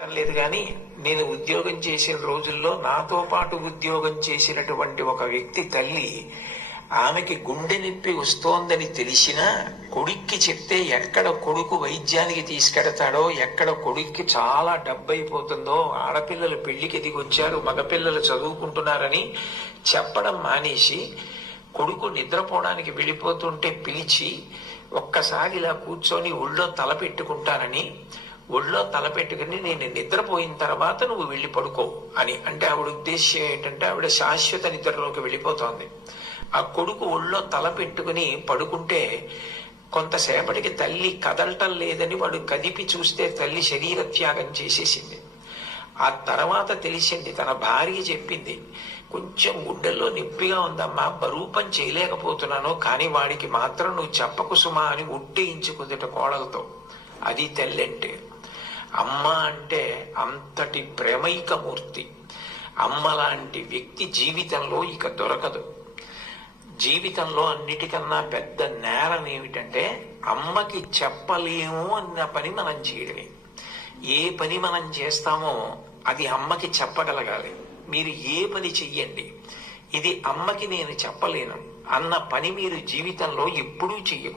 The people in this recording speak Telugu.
లేదు కానీ నేను ఉద్యోగం చేసిన రోజుల్లో నాతో పాటు ఉద్యోగం చేసినటువంటి ఒక వ్యక్తి తల్లి ఆమెకి గుండె నొప్పి వస్తోందని తెలిసినా కొడుక్కి చెప్తే ఎక్కడ కొడుకు వైద్యానికి తీసుకెడతాడో, ఎక్కడ కొడుక్కి చాలా డబ్బు అయిపోతుందో, ఆడపిల్లలు పెళ్లికి దిగొచ్చారు, మగపిల్లలు చదువుకుంటున్నారని చెప్పడం మానేసి కొడుకు నిద్రపోవడానికి వెళ్ళిపోతుంటే పిలిచి ఒక్కసారి ఇలా కూర్చొని ఒళ్ళో తల పెట్టుకుంటానని, ఒళ్ళో తలపెట్టుకుని నేను నిద్రపోయిన తర్వాత నువ్వు వెళ్ళి పడుకో అని అంటే ఆవిడ ఉద్దేశ్యం ఏంటంటే ఆవిడ శాశ్వత నిద్రలోకి వెళ్ళిపోతోంది. ఆ కొడుకు ఒళ్ళో తల పెట్టుకుని పడుకుంటే కొంతసేపటికి తల్లి కదలటం లేదని వాడు కదిపి చూస్తే తల్లి శరీర త్యాగం చేసేసింది. ఆ తర్వాత తెలిసింది, తన భార్య చెప్పింది, కొంచెం గుండెల్లో నొప్పిగా ఉందమ్మా, బరువు పని చేయలేకపోతున్నాను, కానీ వాడికి మాత్రం నువ్వు చెప్పకు సుమా అని ఒట్టేయించుకుందిట కోడలతో. అది తల్లి అంటే. అమ్మ అంటే అంతటి ప్రేమైకమూర్తి. అమ్మ లాంటి వ్యక్తి జీవితంలో ఇక దొరకదు. జీవితంలో అన్నిటికన్నా పెద్ద నేరం ఏమిటంటే అమ్మకి చెప్పలేము అన్న పని మనం చేయడమే. ఏ పని మనం చేస్తామో అది అమ్మకి చెప్పగలగాలి. మీరు ఏ పని చెయ్యండి, ఇది అమ్మకి నేను చెప్పలేను అన్న పని మీరు జీవితంలో ఎప్పుడూ చెయ్యకూడదు.